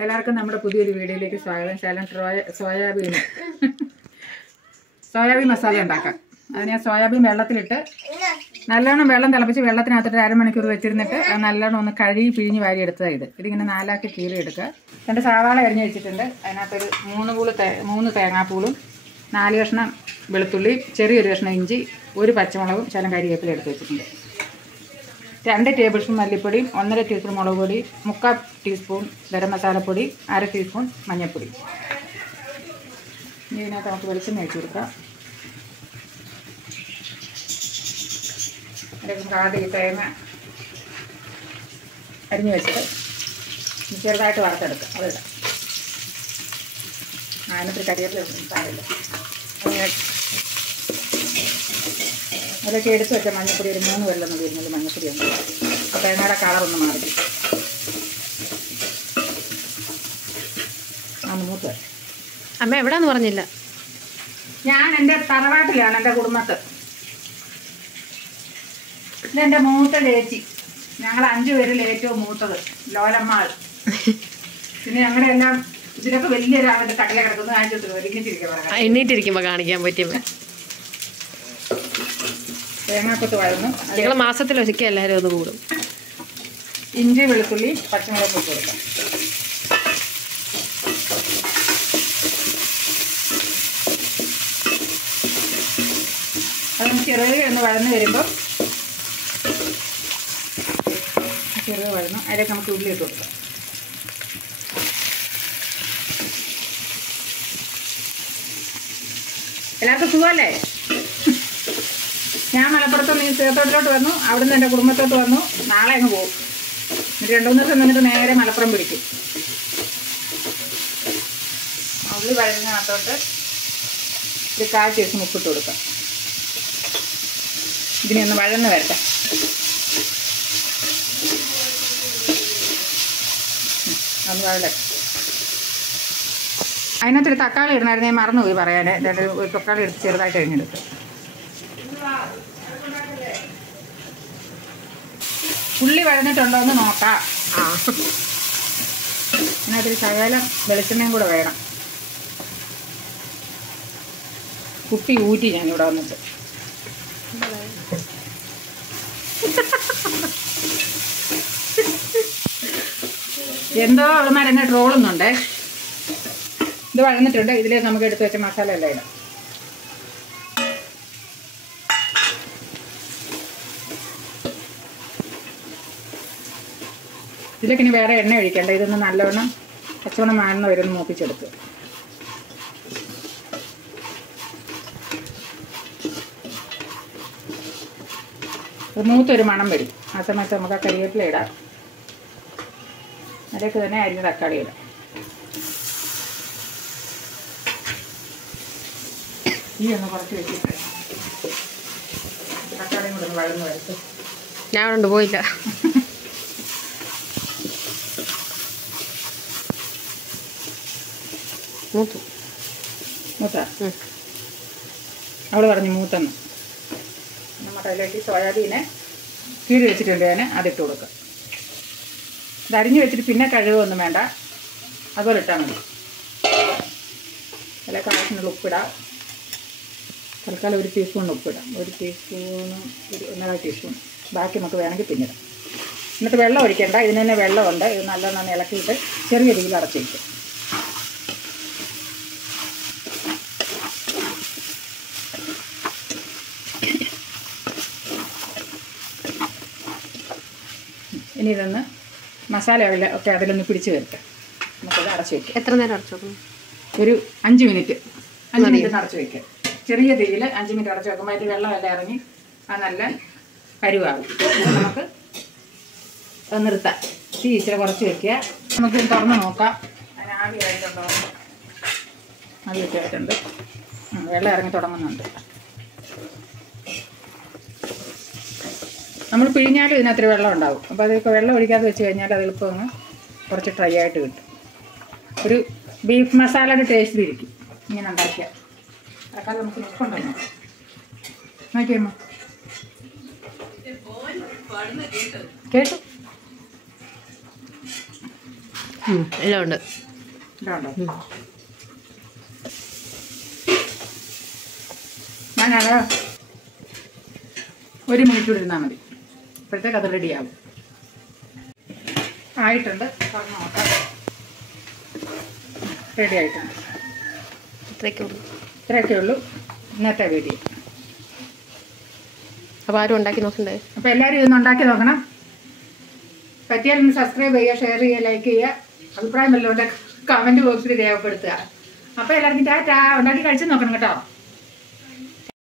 എല്ലാവർക്കും നമ്മുടെ പുതിയൊരു വീഡിയോയിലേക്ക് സ്വാഗതം. ശകലം സോയാബീൻ മസാല ഉണ്ടാക്കാം. അത് ഞാൻ സോയാബീൻ വെള്ളത്തിലിട്ട് നല്ലോണം വെള്ളം തിളപ്പിച്ച് വെള്ളത്തിനകത്തിട്ട് അരമണിക്കൂർ വെച്ചിരുന്നിട്ട് നല്ലോണം ഒന്ന് കഴുകി പിഴിഞ്ഞ് വാരി എടുത്തതാണ് ഇതിങ്ങനെ 4 ആക്കി കീറി എടുക്കുക. 2 സവാള അരിഞ്ഞ് വെച്ചിട്ടുണ്ട്. അതിനകത്തൊരു 3 തേങ്ങാപ്പൂളും 4 കഷ്ണം വെളുത്തുള്ളി, ചെറിയൊരു കഷ്ണം ഇഞ്ചി, 1 പച്ചമുളകും ശകലം കരിവേപ്പില എടുത്ത് വെച്ചിട്ടുണ്ട്. 2 ടേബിൾ സ്പൂൺ മല്ലിപ്പൊടി, 1.5 ടീസ്പൂൺ മുളക് പൊടി, 3/4 ടീസ്പൂൺ ഗരം മസാലപ്പൊടി, 1/2 ടീസ്പൂൺ മഞ്ഞൾപ്പൊടി. ഇതിനകത്ത് നമുക്ക് വെളിച്ചെണ്ണ ഒഴിച്ച് കൊടുക്കാം. ആദ്യം തേങ്ങ അരിഞ്ഞ് വെച്ചിട്ട് ചെറുതായിട്ട് വറുത്തെടുക്കാം. അതിടാം. അതിനകത്ത് കരിവേപ്പില സാരില്ല. അതൊക്കെ എടുത്ത് വെച്ച മഞ്ഞൾപ്പൊടി ഒരു 3 വെള്ളം വരുന്നത് മഞ്ഞൾപ്പൊടി ഉണ്ട്. അപ്പോൾ തേങ്ങയുടെ കളറൊന്ന് മാറി മൂത്ത്. അമ്മ എവിടാന്ന് പറഞ്ഞില്ല. ഞാൻ എൻ്റെ തറവാട്ടിലാണ്, എൻ്റെ കുടുംബത്ത്. ഇതെൻ്റെ മൂത്ത ചേച്ചി. ഞങ്ങൾ 5 പേരിൽ ഏറ്റവും മൂത്തത് ലോലമ്മാൾ. പിന്നെ ഞങ്ങളുടെ എല്ലാം ഇതിലൊക്കെ വലിയൊരാളുടെ കടല കിടക്കുന്നു. എണ്ണീറ്റിരിക്കുമ്പോ കാണിക്കാൻ പറ്റിയ തേങ്ങാക്കൊത്ത് വഴന്നു. ഞങ്ങൾ മാസത്തിലൊരിക്കൽ എല്ലാവരും ഒന്ന് കൂടും. ഇഞ്ചി, വെളുത്തുള്ളി, പച്ചമുളക് ഇട്ട് കൊടുക്കാം. അത് ചെറുതായി ഒന്ന് വഴന്ന് വരുമ്പോൾ ചെറുത് വഴന്നു അതിലേക്ക് നമുക്ക് ഉള്ളി ഇട്ട് കൊടുക്കാം. എല്ലാവർക്കും സുഖമല്ലേ? ഞാൻ മലപ്പുറത്തുനിന്ന് ഈ തീർത്തോട്ടിലോട്ട് വന്നു. അവിടുന്ന് എൻ്റെ കുടുംബത്തോട്ട് വന്നു. നാളെ അങ്ങ് പോകും. എന്നിട്ട് 2-3 ദിവസം നിന്നിട്ട് നേരെ മലപ്പുറം പിടിക്കും. ഉള്ളി വഴഞ്ഞകത്തോട്ട് ഒരു 1/4 ടീസ്പൂൺ ഉപ്പിട്ട് കൊടുക്കാം. ഇതിനെ ഒന്ന് വഴന്ന് വരട്ടെ. ഒന്ന് വഴട്ടെ. അതിനകത്തൊരു തക്കാളി ഇടണമായിരുന്നു. ഞാൻ മറന്നുപോയി പറയാൻ. ഒരു തക്കാളി എടുത്ത് ചെറുതായിട്ട് കഴിഞ്ഞെടുത്തു. ഉള്ളി വഴന്നിട്ടുണ്ടോ എന്ന് നോക്കാം. അതിനകത്തൊരു ശകലം വെളിച്ചെണ്ണയും കൂടെ വേണം. കുപ്പി ഊറ്റി ഞാനിവിടെ വന്നിട്ട്. എന്തോ അവന്മാർ എന്നെ ട്രോളുന്നുണ്ടേ. ഇത് വഴന്നിട്ടുണ്ട്. ഇതിലേക്ക് നമുക്ക് എടുത്ത് വെച്ച മസാല എല്ലാം ഇടാം. ഇതിലേക്ക് ഇനി വേറെ എണ്ണ ഒഴിക്കേണ്ട. ഇതൊന്ന് നല്ലവണ്ണം പച്ചവണ്ണം മാറുന്ന വരെ ഒന്ന് മൂപ്പിച്ചെടുക്കുക. മൂത്തൊരു മണം വരും. ആ സമയത്ത് നമുക്ക് ആ കരിവേപ്പില ഇടാം. അതിലേക്ക് തന്നെ അരിഞ്ഞ തക്കാളി ഇടാം. ഈ ഒന്ന് കുറച്ച് വെച്ചിട്ട് തക്കാളിയും കൂടെ ഒന്ന് വഴന്ന് വരട്ടെ. ഞാൻ കൊണ്ട് പോയില്ല. മൂത്ത അവള് പറഞ്ഞു മൂത്തെന്ന്. നമ്മുടെ അതിലേക്ക് സോയാബീനെ കീറി വെച്ചിട്ടുണ്ട്. ഞാൻ അതിട്ട് കൊടുക്കുക. ഇത് അരിഞ്ഞ് വെച്ചിട്ട് പിന്നെ കഴുകൊന്നും വേണ്ട. അതുപോലെ ഇട്ടാൽ മതി. അതിലേക്ക് ആവശ്യമുള്ള ഉപ്പിടാം. തൽക്കാലം 1 ടീസ്പൂൺ ഉപ്പിടാം. 1 teaspoon 1.5 teaspoon. ബാക്കി നമുക്ക് വേണമെങ്കിൽ പിന്നിടാം. എന്നിട്ട് വെള്ളം ഒഴിക്കേണ്ട. ഇതിന് തന്നെ വെള്ളമുണ്ട്. ഇത് നല്ലോണം ഇളക്കിയിട്ട് ചെറിയ രീതിയിൽ അടച്ച് വയ്ക്കും. ഇനി ഇതൊന്ന് മസാല ഒക്കെ അതിലൊന്ന് പിടിച്ച് വരട്ടെ. നമുക്കത് അടച്ച് വയ്ക്കാം. എത്ര നേരം അടച്ചു വെക്കണം? ഒരു 5 മിനിറ്റ്. 5 മിനിറ്റ് അടച്ച് വയ്ക്കാം. ചെറിയ തീയിൽ 5 മിനിറ്റ് അടച്ച് വെക്കുമ്പോൾ അതിൽ വെള്ളമെല്ലാം ഇറങ്ങി അത് നല്ല പരുവാകും. നമുക്ക് അത് നിർത്താം. തീ ഇച്ചിരി കുറച്ച് വയ്ക്കുക. നമുക്ക് തുറന്ന് നോക്കാം. അതിന് ആവിയായിട്ടുണ്ടോ? ആവിയൊക്കെ ആയിട്ടുണ്ട്. വെള്ളം ഇറങ്ങി തുടങ്ങുന്നുണ്ട്. നമ്മൾ പിഴിഞ്ഞാലും ഇതിനകത്തൊരു വെള്ളം ഉണ്ടാവും. അപ്പോൾ അതിപ്പോൾ വെള്ളം ഒഴിക്കാതെ വെച്ച് കഴിഞ്ഞാൽ അത് എളുപ്പം അങ്ങ് കുറച്ച് ഡ്രൈ ആയിട്ട് കിട്ടും. ഒരു ബീഫ് മസാലയുടെ ടേസ്റ്റിലിരിക്കും ഇങ്ങനെ ഉണ്ടാക്കിയാൽ. അതൊക്കെ നമുക്ക് നിൽപ്പുണ്ടല്ലോ. നോക്കിയമ്മ കേട്ടു. എല്ലാം ഉണ്ട്. ഇതുണ്ടോ? ഞാനത് 1 മണിക്കൂർ ഇരുന്നാൽ മതി. അപ്പോഴത്തേക്ക് അത് റെഡിയാവും. ആയിട്ടുണ്ട്. തുറന്ന് നോക്കാം. റെഡി ആയിട്ടുണ്ട്. ഇത്രയൊക്കെ ഉള്ളൂ ഇന്നത്തെ വീഡിയോ. അപ്പോൾ ആരും ഉണ്ടാക്കി നോക്കണ്ടേ? അപ്പോൾ എല്ലാവരും ഇതൊന്ന് ഉണ്ടാക്കി നോക്കണം. പറ്റിയാൽ ഒന്ന് സബ്സ്ക്രൈബ് ചെയ്യുക, ഷെയർ ചെയ്യുക, ലൈക്ക് ചെയ്യുക. അഭിപ്രായം വല്ലതും കമൻറ്റ് ബോക്സിൽ രേഖപ്പെടുത്തുക. അപ്പോൾ എല്ലാവർക്കും ടാറ്റാ. ഉണ്ടാക്കി കഴിച്ച് നോക്കണം കേട്ടോ.